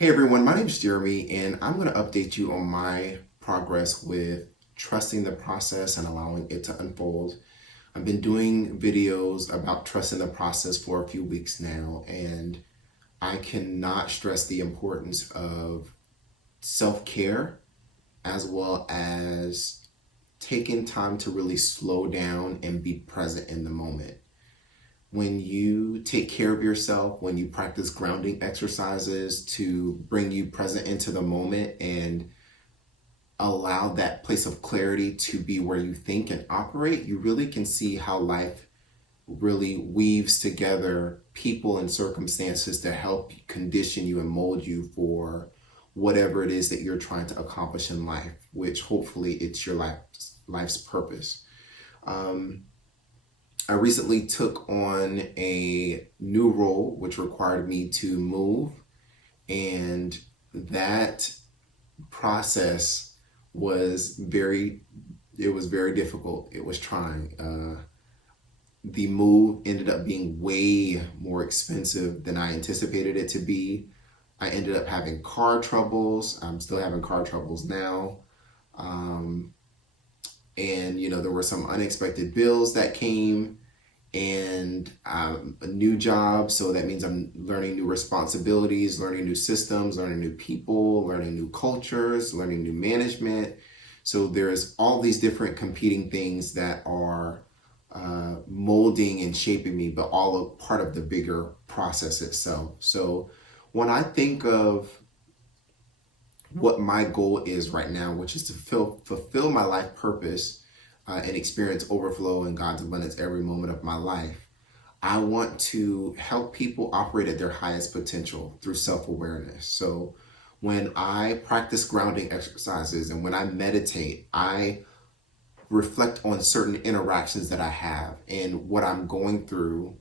Hey everyone, my name is Jeremy, and I'm going to update you on my progress with trusting the process and allowing it to unfold. I've been doing videos about trusting the process for a few weeks now, and I cannot stress the importance of self-care as well as taking time to really slow down and be present in the moment. When you take care of yourself, when you practice grounding exercises to bring you present into the moment and allow that place of clarity to be where you think and operate, you really can see how life really weaves together people and circumstances to help condition you and mold you for whatever it is that you're trying to accomplish in life, which hopefully it's your life's purpose. Um, I recently took on a new role which required me to move, and that process was very difficult. It was trying. The move ended up being way more expensive than I anticipated it to be. I ended up having car troubles. I'm still having car troubles now. Um, and there were some unexpected bills that came, and a new job, so that means I'm learning new responsibilities, learning new systems, learning new people, learning new cultures, learning new management. So there's all these different competing things that are molding and shaping me, but all a part of the bigger process itself. So when I think of what my goal is right now, which is to fulfill my life purpose and experience overflow in God's abundance every moment of my life, I want to help people operate at their highest potential through self-awareness. So when I practice grounding exercises and when I meditate, I reflect on certain interactions that I have and what I'm going through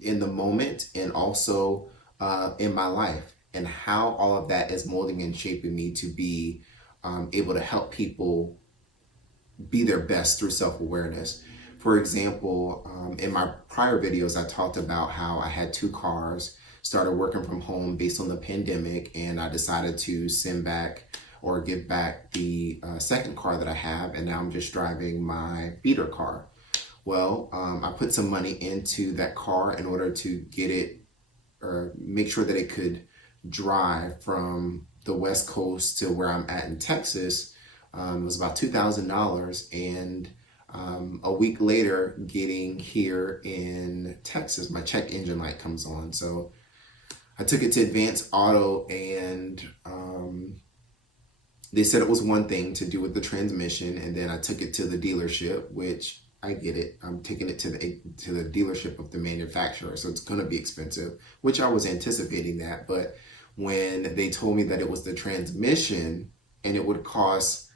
in the moment, and also in my life, and how all of that is molding and shaping me to be able to help people be their best through self-awareness. For example, in my prior videos, I talked about how I had two cars, started working from home based on the pandemic, and I decided to send back or give back the second car that I have, and now I'm just driving my beater car. Well, I put some money into that car in order to get it, or make sure that it could drive from the West Coast to where I'm at in Texas. It was about $2,000, and a week later, getting here in Texas, my check engine light comes on. So I took it to Advanced Auto, and they said it was one thing to do with the transmission, and then I took it to the dealership, which I get it. I'm taking it to the dealership of the manufacturer, so it's going to be expensive, which I was anticipating that. But when they told me that it was the transmission and it would cost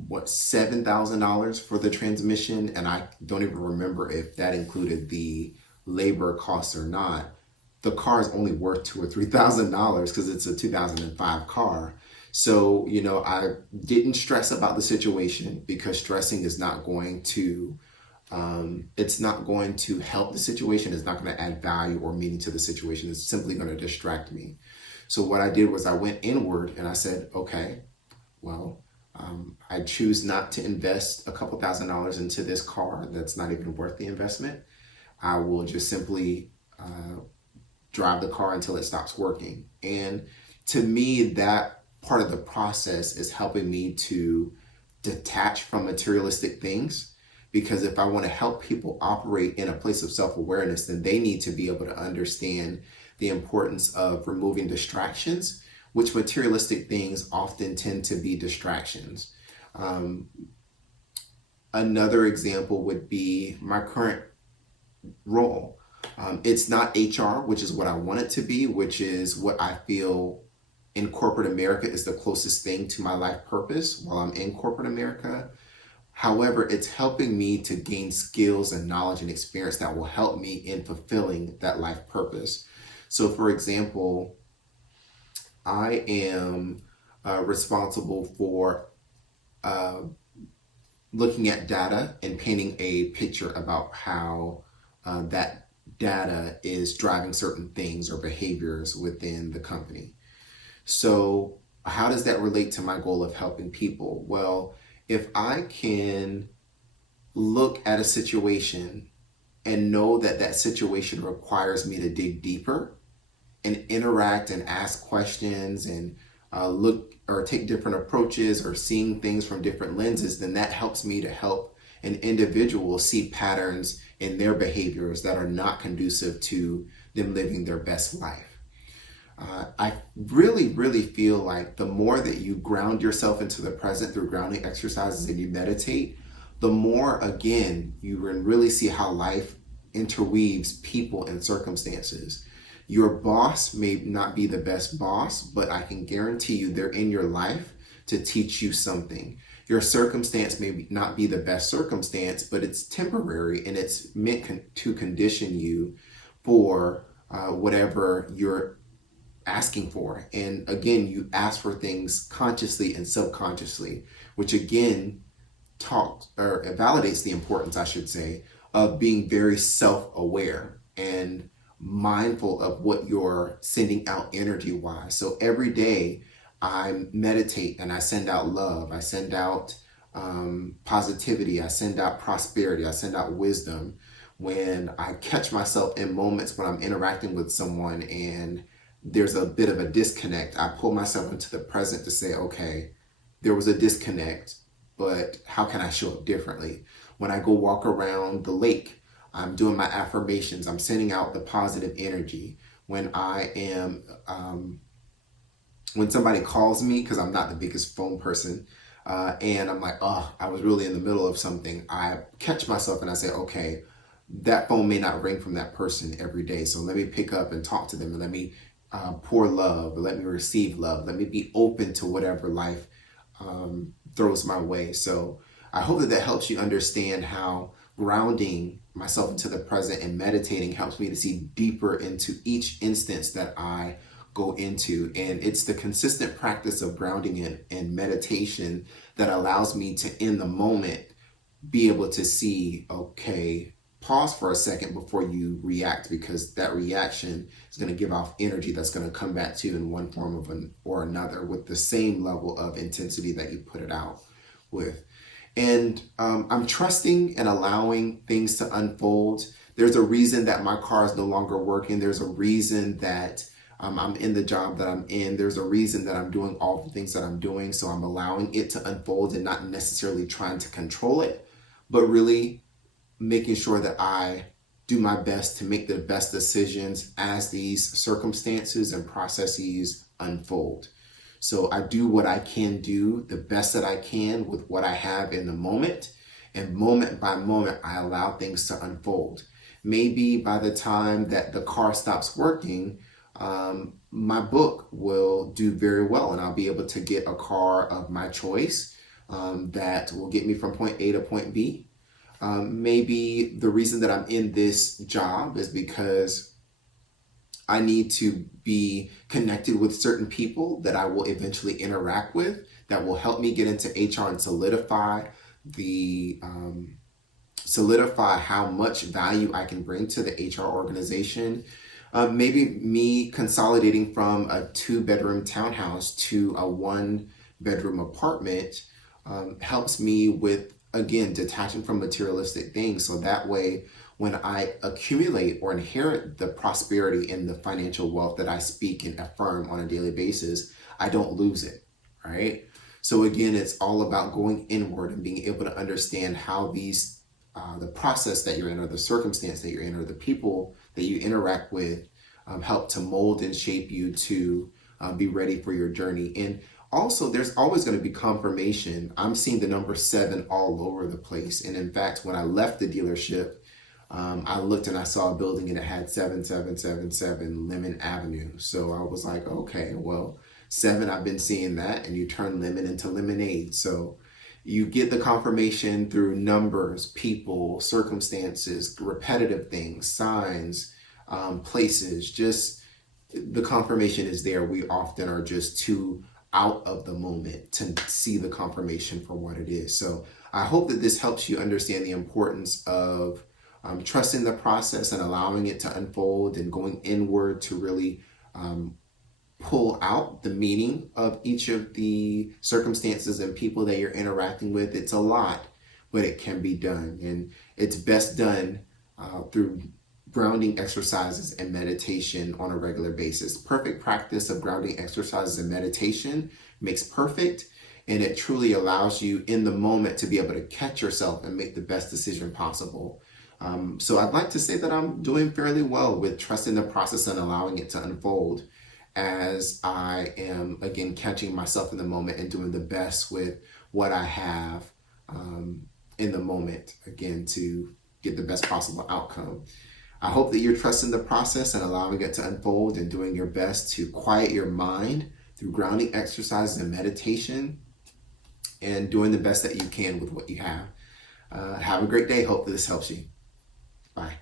$7,000 for the transmission, and I don't even remember if that included the labor costs or not. The car is only worth $2,000 or $3,000 because it's a 2005 car. So, I didn't stress about the situation, because stressing is not going to, it's not going to help the situation. It's not going to add value or meaning to the situation. It's simply going to distract me. So what I did was I went inward and I said, okay, well, I choose not to invest a couple $1,000s into this car. That's not even worth the investment. I will just simply drive the car until it stops working. And to me, that part of the process is helping me to detach from materialistic things, because if I want to help people operate in a place of self-awareness, then they need to be able to understand the importance of removing distractions, which materialistic things often tend to be distractions. Another example would be my current role. It's not HR, which is what I want it to be, which is what I feel in corporate America is the closest thing to my life purpose while I'm in corporate America. However, it's helping me to gain skills and knowledge and experience that will help me in fulfilling that life purpose. So for example, I am responsible for looking at data and painting a picture about how that data is driving certain things or behaviors within the company. So how does that relate to my goal of helping people? Well, if I can look at a situation and know that that situation requires me to dig deeper and interact and ask questions and look or take different approaches or seeing things from different lenses, then that helps me to help an individual see patterns in their behaviors that are not conducive to them living their best life. I really feel like the more that you ground yourself into the present through grounding exercises and you meditate, the more, again, you can really see how life interweaves people and circumstances. Your boss may not be the best boss, but I can guarantee you they're in your life to teach you something. Your circumstance may not be the best circumstance, but it's temporary and it's meant to condition you for whatever you're asking for. And again, you ask for things consciously and subconsciously, which again talks or validates the importance, I should say, of being very self-aware and mindful of what you're sending out energy wise. So every day I meditate and I send out love, I send out positivity, I send out prosperity, I send out wisdom. When I catch myself in moments when I'm interacting with someone and there's a bit of a disconnect, I pull myself into the present to say, okay, there was a disconnect, but how can I show up differently? When I go walk around the lake, I'm doing my affirmations, I'm sending out the positive energy. When I am, when somebody calls me, because I'm not the biggest phone person, and I'm like, oh, I was really in the middle of something, I catch myself and I say, okay, that phone may not ring from that person every day, so let me pick up and talk to them and let me pour love, or let me receive love. Let me be open to whatever life throws my way. So I hope that that helps you understand how grounding myself into the present and meditating helps me to see deeper into each instance that I go into. And it's the consistent practice of grounding and meditation that allows me to, in the moment, be able to see, okay, pause for a second before you react, because that reaction is going to give off energy that's going to come back to you in one form of or another with the same level of intensity that you put it out with. And I'm trusting and allowing things to unfold. There's a reason that my car is no longer working. There's a reason that I'm in the job that I'm in. There's a reason that I'm doing all the things that I'm doing. So I'm allowing it to unfold and not necessarily trying to control it, but really making sure that I do my best to make the best decisions as these circumstances and processes unfold. So I do what I can do, the best that I can with what I have in the moment. And moment by moment, I allow things to unfold. Maybe by the time that the car stops working, my book will do very well and I'll be able to get a car of my choice that will get me from point A to point B. Maybe the reason that I'm in this job is because I need to be connected with certain people that I will eventually interact with that will help me get into HR and solidify how much value I can bring to the HR organization. Maybe me consolidating from a 2-bedroom townhouse to a 1-bedroom apartment helps me with, again, detaching from materialistic things. So that way, when I accumulate or inherit the prosperity and the financial wealth that I speak and affirm on a daily basis, I don't lose it, right? So again, it's all about going inward and being able to understand how these, the process that you're in or the circumstance that you're in or the people that you interact with help to mold and shape you to be ready for your journey. And also, there's always going to be confirmation. I'm seeing the number 7 all over the place. And in fact, when I left the dealership, I looked and I saw a building and it had 7777 Lemon Avenue. So I was like, okay, well, 7, I've been seeing that, and you turn lemon into lemonade. So you get the confirmation through numbers, people, circumstances, repetitive things, signs, places. Just the confirmation is there. We often are just too out of the moment to see the confirmation for what it is. So I hope that this helps you understand the importance of trusting the process and allowing it to unfold and going inward to really pull out the meaning of each of the circumstances and people that you're interacting with. It's a lot, but it can be done. And it's best done through grounding exercises and meditation on a regular basis. Perfect practice of grounding exercises and meditation makes perfect, and it truly allows you in the moment to be able to catch yourself and make the best decision possible. So I'd like to say that I'm doing fairly well with trusting the process and allowing it to unfold, as I am, again, catching myself in the moment and doing the best with what I have in the moment, again, to get the best possible outcome. I hope that you're trusting the process and allowing it to unfold and doing your best to quiet your mind through grounding exercises and meditation and doing the best that you can with what you have. Have a great day. Hope that this helps you. Bye.